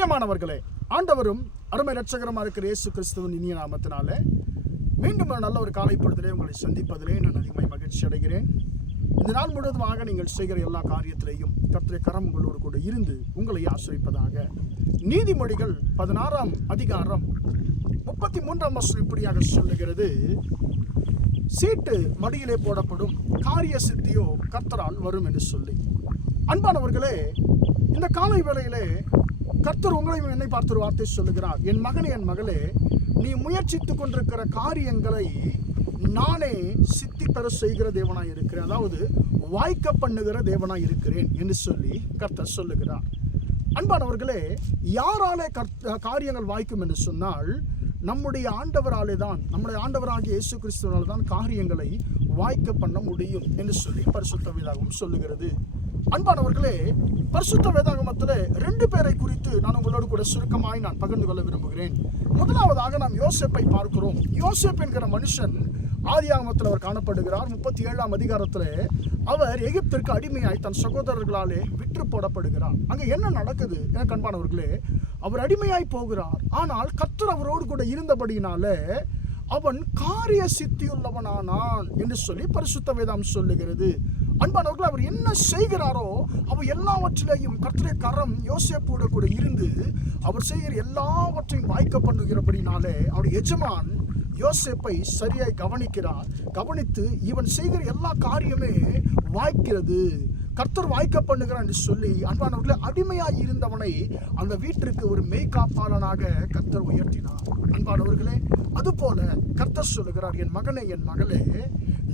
பிரியமானவர்களே, ஆண்டவரும் அருமை இரட்சகரமாக இருக்கிற இயேசு கிறிஸ்துவின் இனிய நாமத்தினாலே மீண்டும் நல்ல ஒரு காலை பொழுதிலே உங்களை சந்திப்பதிலே நான் அதிகமாக மகிழ்ச்சி அடைகிறேன். இந்த நாள் முழுவதுமாக நீங்கள் செய்கிற எல்லா காரியத்திலேயும் கர்த்தருடைய கரம் உங்களோடு கூட இருந்து உங்களை ஆசிரிப்பதாக. நீதிமொழிகள் 16ஆம் அதிகாரம் 33ஆம் வசனம் இப்படியாக சொல்லுகிறது, சீட்டு மடியிலே போடப்படும், காரிய சித்தியோ கர்த்தரால் வரும் என்று சொல்லி. அன்பானவர்களே, இந்த காலை வேளையிலே கர்த்தர் உங்களையும் என்னை பார்த்து ஒரு வார்த்தை சொல்லுகிறார். என் மகனே, என் மகளே, நீ முயற்சித்துக் கொண்டிருக்கிற காரியங்களை நானே சித்தி பெற செய்கிற தேவனாய் இருக்கிறேன், அதாவது வாய்க்க பண்ணுகிற தேவனாய் இருக்கிறேன் என்று சொல்லி கர்த்தர் சொல்லுகிறார். அன்பானவர்களே, யாராலே காரியங்கள் வாய்க்கும் என்று சொன்னால் நம்முடைய ஆண்டவராலே தான், நம்முடைய ஆண்டவராகிய இயேசு கிறிஸ்துவினால் தான் காரியங்களை வாய்க்க பண்ண முடியும் என்று சொல்லி பரிசுத்த வேதாகமம் சொல்லுகிறது. அன்பானவர்களே, பரிசுத்த வேதாகமத்தில் 2 பேரை குறித்து நான் உங்களோடு கூட சுருக்கமாய் நான் பகிர்ந்து கொள்ள விரும்புகிறேன். முதலாவதாக நாம் யோசேப்பை பார்க்கிறோம். யோசேப் என்கிற மனுஷன் ஆதியாகமத்தில் அவர் காணப்படுகிறார். 37ஆம் அதிகாரத்தில் அவர் எகிப்திற்கு அடிமையாய் தன் சகோதரர்களாலே விற்று போடப்படுகிறார். அங்கே என்ன நடக்குது எனக்கு அன்பானவர்களே? அவர் அடிமையாய் போகிறார். ஆனால் கர்த்தர் அவரோடு கூட இருந்தபடியினாலே அவன் காரிய சித்தியுள்ளவனானான் என்று சொல்லி பரிசுத்த வேதம் சொல்லுகிறது. அன்பானவர்கள், அவர் என்ன செய்கிறாரோ அவர் எல்லாவற்றிலேயும் கர்த்தருடைய கரம் யோசேப்போடு கூட இருந்து அவர் செய்கிற எல்லாவற்றையும் வாய்க்க பண்ணுகிறபடினாலே அவருடைய எஜமான் யோசேப்பை சரியாய் கவனிக்கிறார். கவனித்து இவன் செய்கிற எல்லா காரியமே வாய்க்கிறது, கர்த்தர் வாய்க்க பண்ணுகிறார் என்று சொல்லி அன்பானவர்களே, அடிமையாய் இருந்தவனை அந்த வீட்டிற்கு ஒரு மெய்காப்பாளனாக கர்த்தர் உயர்த்தினார். அன்பானவர்களே, அதுபோல கர்த்தர் சொல்லுகிறார், என் மகனே, என் மகளே,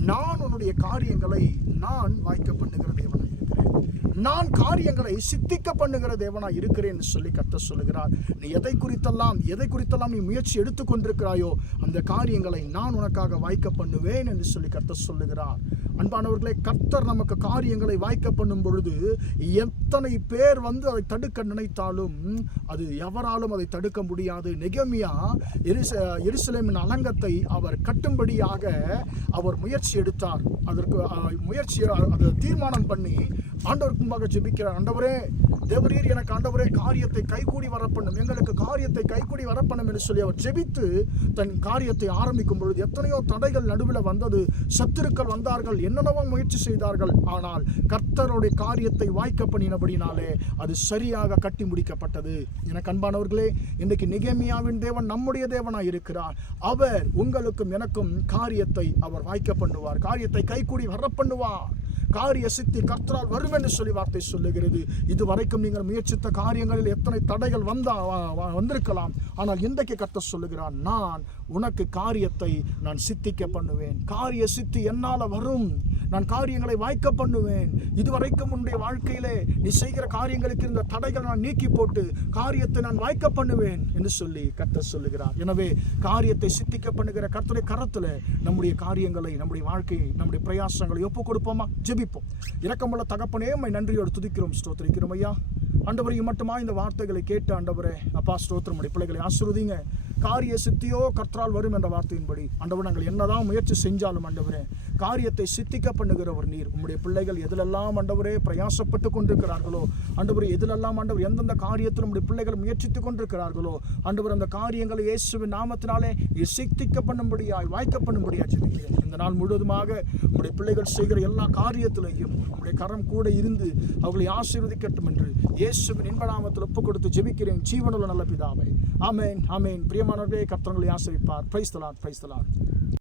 நான் உன்னுடைய காரியங்களை நான் வாய்க்க பண்ணுகிற தேவனாய் இருக்கிறேன், நான் காரியங்களை சித்திக்க பண்ணுகிற தேவனாய் இருக்கிறேன் என்று சொல்லி கர்த்தர் சொல்லுகிறார். நீ எதை குறித்தெல்லாம் நீ முயற்சி எடுத்துக்கொண்டிருக்கிறாயோ அந்த காரியங்களை நான் உனக்காக வாய்க்க பண்ணுவேன் என்று சொல்லி கர்த்தர் சொல்லுகிறார். அன்பானவர்களே, கர்த்தர் நமக்கு காரியங்களை வாய்க்க பண்ணும் பொழுது எத்தனை பேர் அதை தடுக்க நினைத்தாலும் அது எவராலும் அதை தடுக்க முடியாது. நெகேமியா எருசலேமின் அலங்கத்தை அவர் கட்டும்படியாக அவர் முயற்சி எடுத்தார். அதற்கு அதை தீர்மானம் பண்ணி ஆண்டவருக்கு முன்பாக ஜெபிக்கிறார். ஆண்டவரே, தேவரீர் எனக்கு ஆண்டவரே காரியத்தை கைகூடி வரப்பண்ணும், எங்களுக்கு காரியத்தை கைகூடி வரப்பண்ணும் என்று சொல்லி அவர் ஜெபித்து தன் காரியத்தை ஆரம்பிக்கும் பொழுது எத்தனையோ தடைகள் நடுவில் வந்தது. சத்துருக்கள் வந்தார்கள், என்னென்னவோ முயற்சி செய்தார்கள். ஆனால் கர்த்தருடைய காரியத்தை வாய்க்க பண்ணினபடினாலே அது சரியாக கட்டி முடிக்கப்பட்டது. எனக்கு அன்பானவர்களே, இன்றைக்கு நெகேமியாவின் தேவன் நம்முடைய தேவனாய் இருக்கிறார். அவர் உங்களுக்கும் எனக்கும் காரியத்தை அவர் வாய்க்க பண்ணுவார், காரியத்தை கைகூடி வரப்பண்ணுவார். காரிய சித்தி கர்த்தரால் வரும் என்று சொல்லி வார்த்தை சொல்லுகிறது. இதுவரைக்கும் நீங்கள் முயற்சித்த காரியங்களில் எத்தனை தடைகள் வந்திருக்கலாம். ஆனால் இன்றைக்கு கர்த்தர் சொல்லுகிறார், நான் உனக்கு காரியத்தை நான் சித்திக்க பண்ணுவேன், காரிய சித்தி என்னால் வரும், நான் காரியங்களை வாய்க்க பண்ணுவேன். இதுவரைக்கும் உன்னுடைய வாழ்க்கையிலே நீ செய்கிற காரியங்களுக்கு இருந்த தடைகள் நான் நீக்கி போட்டு காரியத்தை நான் வாய்க்க பண்ணுவேன் என்று சொல்லி கர்த்தர் சொல்லுகிறார். எனவே காரியத்தை சித்திக்க பண்ணுகிற கர்த்தருடைய கரத்தில் நம்முடைய காரியங்களை, நம்முடைய வாழ்க்கையை, நம்முடைய பிரயாசங்களை ஒப்புக் கொடுப்போமா? ஜெபிப்போம். இரக்கமுள்ள தகப்பனே, உம்மை நன்றியோடு துதிக்கிறோம், ஸ்தோத்திரிக்கிறோம் ஐயா. ஆண்டவரையும் மட்டுமா இந்த வார்த்தைகளை கேட்டு ஆண்டவரே அப்பா ஸ்தோத்திரம், பிள்ளைகளை ஆசீர்வதிங்க. காரிய சித்தியோ கர்த்தரால் வரும் என்ற வார்த்தையின்படி ஆண்டவர் நாங்கள் என்னதான் முயற்சி செஞ்சாலும் ஆண்டவரே காரியத்தை சித்திக்க பண்ணுகிறவர் நீர். உம்முடைய பிள்ளைகள் எதிலெல்லாம் ஆண்டவரே பிரயாசப்பட்டு கொண்டிருக்கிறார்களோ ஆண்டவரே, எதிலெல்லாம் ஆண்டவர் எந்தெந்த காரியத்தில் நம்முடைய பிள்ளைகள் முயற்சித்துக் கொண்டிருக்கிறார்களோ ஆண்டவர், அந்த காரியங்களை இயேசுவின் நாமத்தினாலே சித்திக்க பண்ணும்படியாய், வாய்க்க பண்ணும்படியாய் ஜெபிக்கிறேன். இந்த நாள் முழுவதுமாக உம்முடைய பிள்ளைகள் செய்கிற எல்லா காரியத்திலையும் உம்முடைய கரம் கூட இருந்து அவர்களை ஆசீர்வதிக்கட்டும் என்று இயேசுவின் இன்ப நாமத்தில் ஒப்புக் கொடுத்து ஜெபிக்கிறேன், ஜீவனுள்ள நல்ல பிதாவே. ஆமென், ஆமென். பிரியமானவர்களே, கர்த்தர் உங்களை ஆசீர்வதிப்பார். Praise the Lord, praise the Lord.